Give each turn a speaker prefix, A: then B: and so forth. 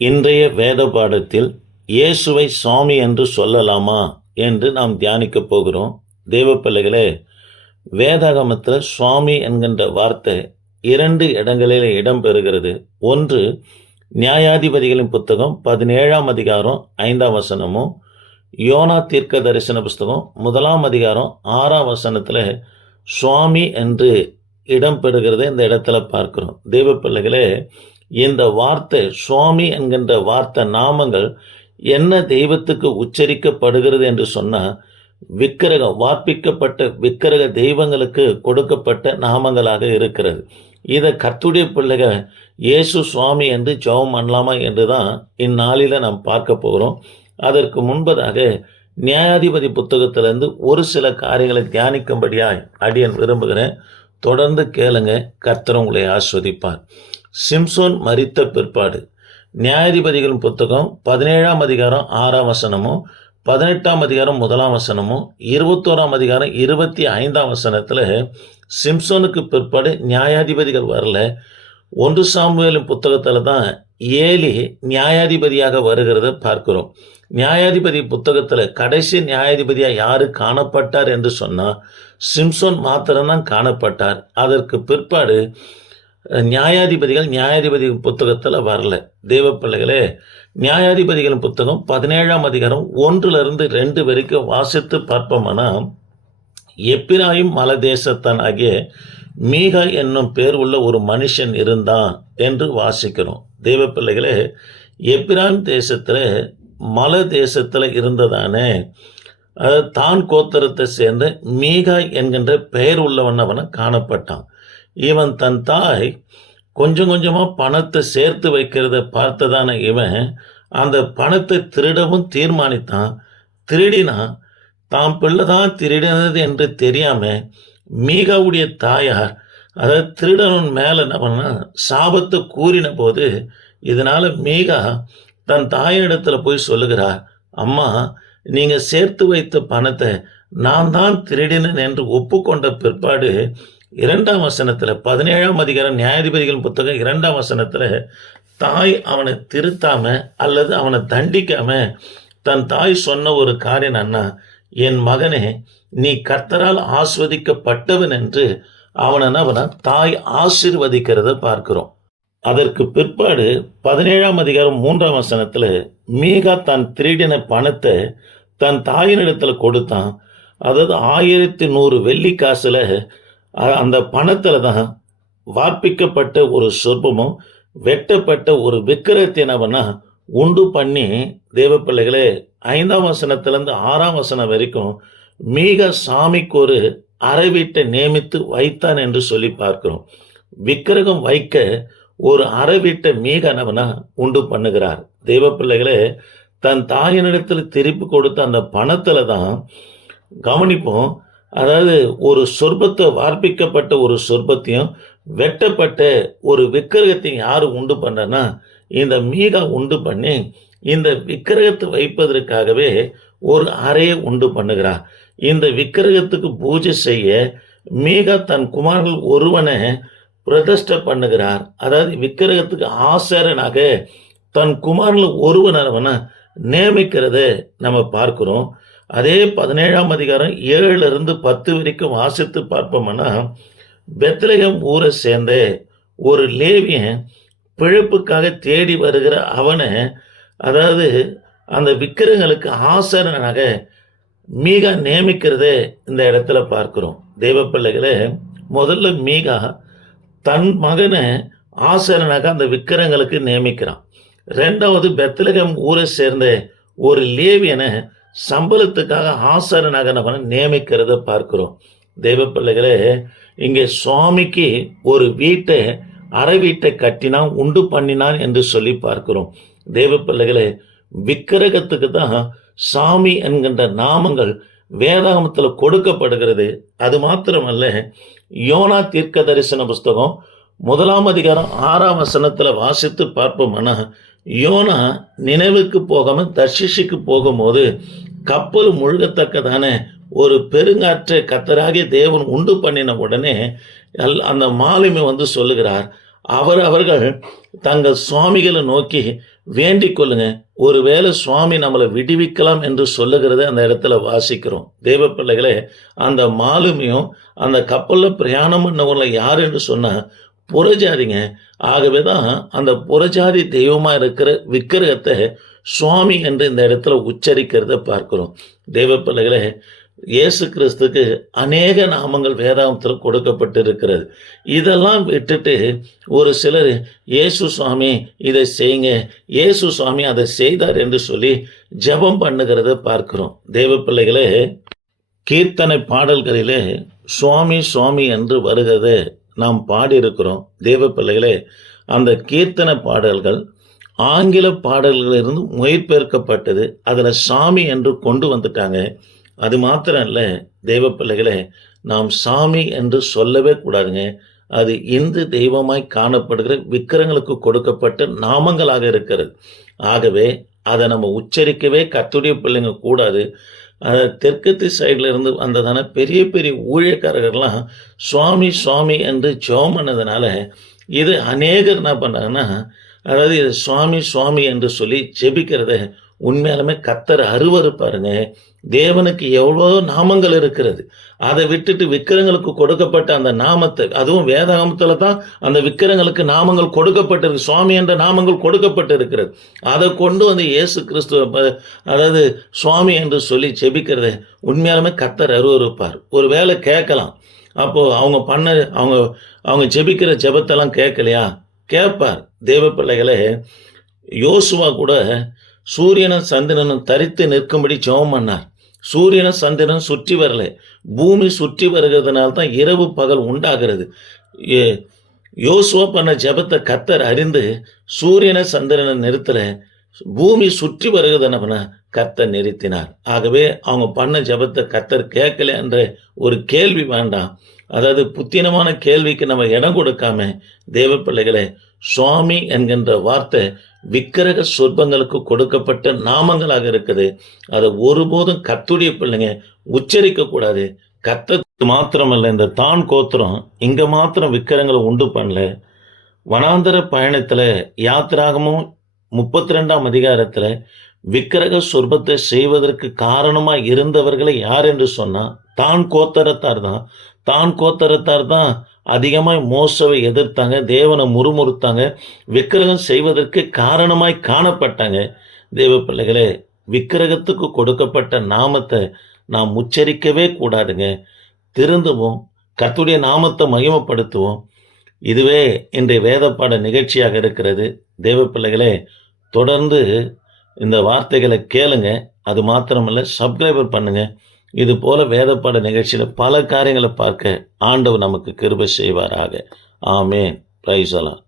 A: இன்றைய வேத பாடத்தில் இயேசுவை சுவாமி என்று சொல்லலாமா என்று நாம் தியானிக்கப் போகிறோம். தேவ பிள்ளைகளே வேதாகமத்தில் சுவாமி என்கின்ற வார்த்தை இரண்டு இடங்களில் இடம்பெறுகிறது. ஒன்று நியாயாதிபதிகளின் புத்தகம் பதினேழாம் அதிகாரம் ஐந்தாம் வசனமும் யோனா தீர்க்க தரிசன புஸ்தகம் முதலாம் அதிகாரம் ஆறாம் வசனத்தில் சுவாமி என்று இடம்பெறுகிறத இந்த இடத்துல பார்க்குறோம். தேவ பிள்ளைகளே இந்த வார்த்தை சுவாமி என்கின்ற வார்த்தை நாமங்கள் என்ன தெய்வத்துக்கு உச்சரிக்கப்படுகிறது என்று சொன்னால் விக்கிரகம் வார்ப்பிக்கப்பட்ட விக்கிரக தெய்வங்களுக்கு கொடுக்கப்பட்ட நாமங்களாக இருக்கிறது. இதை கத்துடைய பிள்ளைகள் இயேசு சுவாமி என்று ஜெபம் பண்ணலாமா என்று தான் இந்நாளில் நாம் பார்க்க போகிறோம். அதற்கு முன்பதாக நியாயாதிபதி புத்தகத்திலிருந்து ஒரு சில காரியங்களை தியானிக்கும்படியாய் அடியன் விரும்புகிறேன். தொடர்ந்து கேளுங்க கர்த்தர் உங்களை ஆஸ்வதிப்பார். சிம்சோன் மறித்த பிற்பாடு. நியாயாதிபதிகளின் புத்தகம் பதினேழாம் அதிகாரம் ஆறாம் வசனமும் பதினெட்டாம் அதிகாரம் முதலாம் வசனமும் இருபத்தோராம் அதிகாரம் இருபத்தி ஐந்தாம் வசனத்தில் சிம்சோனுக்கு பிற்பாடு நியாயாதிபதிகள் வரல. ஒன்று சாமுவேலின் புத்தகத்தில் தான் ஏலி நியாயாதிபதியாக வருகிறத பார்க்கிறோம். நியாயாதிபதி புத்தகத்தில் கடைசி நியாயாதிபதியாக யார் காணப்பட்டார் என்று சொன்னால் சிம்சோன் மாத்திரம்தான் காணப்பட்டார். அதற்கு பிற்பாடு நியாயாதிபதிகள் நியாயாதிபதி புத்தகத்தில் வரல. தேவ பிள்ளைகளே நியாயாதிபதிகளின் புத்தகம் பதினேழாம் அதிகாரம் ஒன்றிலிருந்து ரெண்டு வரைக்கும் வாசித்து பார்ப்போம்னா எப்பிராயும் மல தேசத்தான் ஆகிய மீகா என்னும் பேர் உள்ள ஒரு மனுஷன் இருந்தான் என்று வாசிக்கிறோம். தேவ பிள்ளைகளே எப்பிராம் தேசத்தில் மல தேசத்தில் இருந்ததானே தான் கோத்திரத்தை சேர்ந்த மீகா என்கின்ற பெயர் உள்ளவன் அவனை காணப்பட்டான். இவன் தன் தாய் கொஞ்சம் கொஞ்சமாக பணத்தை சேர்த்து வைக்கிறத பார்த்ததான இவன் அந்த பணத்தை திருடவும் தீர்மானித்தான். திருடினா தாம் பிள்ளை தான் திருடினது என்று தெரியாமல் மீகாவுடைய தாயார் அதாவது திருடனன் மேலே என்ன சாபத்தை கூறின போது இதனால் மீகா தன் தாயினிடத்தில் போய் சொல்லுகிறார் அம்மா நீங்கள் சேர்த்து வைத்த பணத்தை நான் தான் திருடினேன் என்று ஒப்புக்கொண்ட பிற்பாடு இரண்டாம் வசனத்தில் பதினேழாம் அதிகாரம் நியாயாதிபதிகள் புத்தகம் இரண்டாம் வசனத்தில் தாய் அவனை திருத்தாம அல்லது அவனை தண்டிக்காம தன் தாய் சொன்ன ஒரு காரியம் அண்ணா என் மகனே நீ கர்த்தரால் ஆஸ்வதிக்கப்பட்டவன் என்று அவனை அவனை தாய் ஆசிர்வதிக்கிறத பார்க்கிறோம். அதற்கு பிற்பாடு பதினேழாம் அதிகாரம் மூன்றாம் வசனத்தில் மீகா தான் திருடின பணத்தை தன் தாயினிடத்தில் கொடுத்தான். அதாவது ஆயிரத்தி நூறு வெள்ளி காசில் அந்த பணத்தில் தான் வார்ப்பிக்கப்பட்ட ஒரு சொற்பமும் வெட்டப்பட்ட ஒரு விக்கிரத்தினவனா உண்டு பண்ணி தேவ பிள்ளைகளே ஐந்தாம் வசனத்திலேருந்து ஆறாம் வசனம் வரைக்கும் மீக சாமிக்கு ஒரு அறை வீட்டை நியமித்து வைத்தான் என்று சொல்லி பார்க்கிறோம். விக்கிரகம் வைக்க ஒரு அறை வீட்டை மீகனவனா உண்டு பண்ணுகிறார். தெய்வ பிள்ளைகளே தன் தாயினிடத்தில் திருப்பி கொடுத்த அந்த பணத்தில் தான் கவனிப்போம் அதாவது ஒரு சொர்பத்தை வார்ப்பிக்கப்பட்ட ஒரு சொர்பத்தையும் வெட்டப்பட்ட ஒரு விக்கிரகத்தையும் யார் உண்டு பண்ணுறன்னா இந்த மீகா உண்டு பண்ணி இந்த விக்கிரகத்தை வைப்பதற்காகவே ஒரு அறையை உண்டு பண்ணுகிறார் இந்த விக்கிரகத்துக்கு பூஜை செய்ய மீகா தன் குமார்கள் ஒருவனை பிரதிஷ்டை பண்ணுகிறார். அதாவது விக்கிரகத்துக்கு ஆசாரனாக தன் குமாரில் ஒருவனவனை நியமிக்கிறத நம்ம பார்க்குறோம். அதே பதினேழாம் அதிகாரம் ஏழுலேருந்து பத்து வரைக்கும் வாசித்து பார்ப்போம்னா பெத்லகம் ஊரை சேர்ந்த ஒரு லேவியன் பிழைப்புக்காக தேடி வருகிற அவனை அதாவது அந்த விக்கிரங்களுக்கு ஆசரனாக மீகா நியமிக்கிறத இந்த இடத்துல பார்க்குறோம். தெய்வ பிள்ளைகளை முதல்ல மீகா தன் மகனை ஆசரனாக அந்த விக்கிரங்களுக்கு நியமிக்கிறான். ரெண்டாவது பெத்லகம் ஊரை சேர்ந்த ஒரு லேவியனை சம்பளத்துக்காக ஆசாரனாக நியமிக்கிறத பார்க்கிறோம். தெய்வ பிள்ளைகளே இங்கே சுவாமிக்கு ஒரு வீட்டை அரை வீட்டை கட்டினான் உண்டு பண்ணினான் என்று சொல்லி பார்க்கிறோம். தெய்வ பிள்ளைகளே விக்கிரகத்துக்கு தான் சாமி என்கின்ற நாமங்கள் வேதாகமத்தில் கொடுக்கப்படுகிறது. அது மாத்திரமல்ல யோனா தீர்க்க தரிசன புஸ்தகம் முதலாம் அதிகாரம் ஆறாம் வசனத்தில் வாசித்து பார்ப்போம்னா யோனா நினைவுக்கு போகாமல் தர்ஷிஷுக்கு போகும்போது கப்பல் முழுகத்தக்கதான ஒரு பெருங்காற்றை கத்தராகிய தேவன் உண்டு பண்ணின உடனே எல் அந்த மாலுமி வந்து சொல்லுகிறார் அவர் அவர்கள் தங்கள் சுவாமிகளை நோக்கி வேண்டிக் கொள்ளுங்க. ஒருவேளை சுவாமி நம்மளை விடுவிக்கலாம் என்று சொல்லுகிறத அந்த இடத்துல வாசிக்கிறோம். தெய்வ பிள்ளைகளே அந்த மாலுமியும் அந்த கப்பலில் பிரயாணம் பண்ணவங்கள யார் என்று சொன்னால் புறஜாதிங்க. ஆகவே தான் அந்த புறஜாதி தெய்வமாக இருக்கிற விக்கிரகத்தை சுவாமி என்று இந்த இடத்துல உச்சரிக்கிறத பார்க்கிறோம். தெய்வ பிள்ளைகளே இயேசு கிறிஸ்துக்கு அநேக நாமங்கள் வேதாந்தத்தில் கொடுக்கப்பட்டிருக்கிறது. இதெல்லாம் விட்டுட்டு ஒரு சிலர் இயேசு சுவாமி இதை செய்யுங்க. இயேசு சுவாமி அதை செய்தார் என்று சொல்லி ஜெபம் பண்ணுகிறத பார்க்கிறோம். தேவ பிள்ளைகளே கீர்த்தனை பாடல்களிலே சுவாமி சுவாமி என்று வருகிறத நாம் பாடியிருக்கிறோம். தேவ பிள்ளைகளே அந்த கீர்த்தனை பாடல்கள் ஆங்கில பாடல்களிலிருந்து மொழிபெயர்க்கப்பட்டது. அதில் சாமி என்று கொண்டு வந்துட்டாங்க. அது மாத்திரம் இல்லை தெய்வ பிள்ளைகளை நாம் சாமி என்று சொல்லவே கூடாதுங்க. அது இந்து தெய்வமாய் காணப்படுகிற விக்கிரங்களுக்கு கொடுக்கப்பட்ட நாமங்களாக இருக்கிறது. ஆகவே அதை நம்ம உச்சரிக்கவே கத்துடைய பிள்ளைங்க கூடாது. தெற்கு தெற்கத்து சைடில் இருந்து வந்ததான பெரிய பெரிய ஊழியக்காரர்கள்லாம் சுவாமி சுவாமி என்று ஜோம் பண்ணதுனால இது அநேகர் என்ன பண்ணாங்கன்னா அதாவது இது சுவாமி சுவாமி என்று சொல்லி ஜெபிக்கிறத உண்மையாலுமே கத்தர் அருவருப்பாருங்க தேவனுக்கு எவ்வளோ நாமங்கள் இருக்கிறது. அதை விட்டுட்டு விக்கிரங்களுக்கு கொடுக்கப்பட்ட அந்த நாமத்தை அதுவும் வேதாகமத்தில் தான் அந்த விக்கிரங்களுக்கு நாமங்கள் கொடுக்கப்பட்டிருக்கு சுவாமி என்ற நாமங்கள் கொடுக்கப்பட்டிருக்கிறது. அதை கொண்டு வந்து இயேசு கிறிஸ்துவ அதாவது சுவாமி என்று சொல்லி ஜெபிக்கிறத உண்மையாலுமே கத்தர் அருவருப்பார். ஒரு வேளை கேட்கலாம். அப்போது அவங்க பண்ண அவங்க அவங்க ஜெபிக்கிற ஜெபத்தெல்லாம் கேட்கலையா? கேட்பார் தேவ பிள்ளைகளே யோசுவா கூட சூரியனும் சந்திரனும் தரித்து நிற்கும்படி ஜெபம் பண்ணார். சூரியனும் சந்திரனும் சுற்றி வரல. பூமி சுற்றி வருகிறதுனால தான் இரவு பகல் உண்டாகிறது. ஏ- யோசுவா பண்ண ஜெபத்தை கத்தர் அறிந்து சூரியனை சந்திரனை நிறுத்தல. பூமி சுற்றி வருகிறது என்ன பண்ண கத்தர் நிறுத்தினார். ஆகவே அவங்க பண்ண ஜெபத்தை கத்தர் கேட்கல என்ற ஒரு கேள்வி வேண்டாம். அதாவது புத்தினமான கேள்விக்கு நம்ம இடம் கொடுக்காம தேவ பிள்ளைகளை சுவாமி என்கின்ற வார்த்தை விக்கிரக சொற்பங்களுக்கு கொடுக்கப்பட்ட நாமங்களாக இருக்குது. அதை ஒருபோதும் கத்துடைய பிள்ளைங்க உச்சரிக்க கூடாது. கத்தத்துக்கு மாத்திரமல்ல இந்த தான் கோத்திரம் இங்க மாத்திரம் விக்கிரங்களை உண்டு பண்ணல. வனாந்தர பயணத்துல யாத்திராகமும் முப்பத்தி ரெண்டாம் அதிகாரத்துல விக்கிரக சொர்பத்தை செய்வதற்கு காரணமா இருந்தவர்களை யார் என்று சொன்னா தான் கோத்தரத்தார் தான். தான் கோத்தரத்தார் தான் அதிகமாய் மோசவை எதிர்த்தாங்க தேவனை முறுமுறுத்தாங்க விக்கிரகம் செய்வதற்கு காரணமாய் காணப்பட்டாங்க. தேவ பிள்ளைகளே விக்கிரகத்துக்கு கொடுக்கப்பட்ட நாமத்தை நாம் உச்சரிக்கவே கூடாதுங்க. திருந்துவோம் கத்துடைய நாமத்தை மகிமப்படுத்துவோம். இதுவே இன்றைய வேதப்பாட நிகழ்ச்சியாக இருக்கிறது. தேவ பிள்ளைகளே தொடர்ந்து இந்த வார்த்தைகளை கேளுங்க. அது மாத்திரமல்ல சப்ஸ்கிரைபர் பண்ணுங்கள் இது போல வேதப்பாட நிகழ்ச்சியில் பல காரியங்களை பார்க்க ஆண்டவர் நமக்கு கிருபை செய்வாராக. ஆமேன். பிரைசலாம்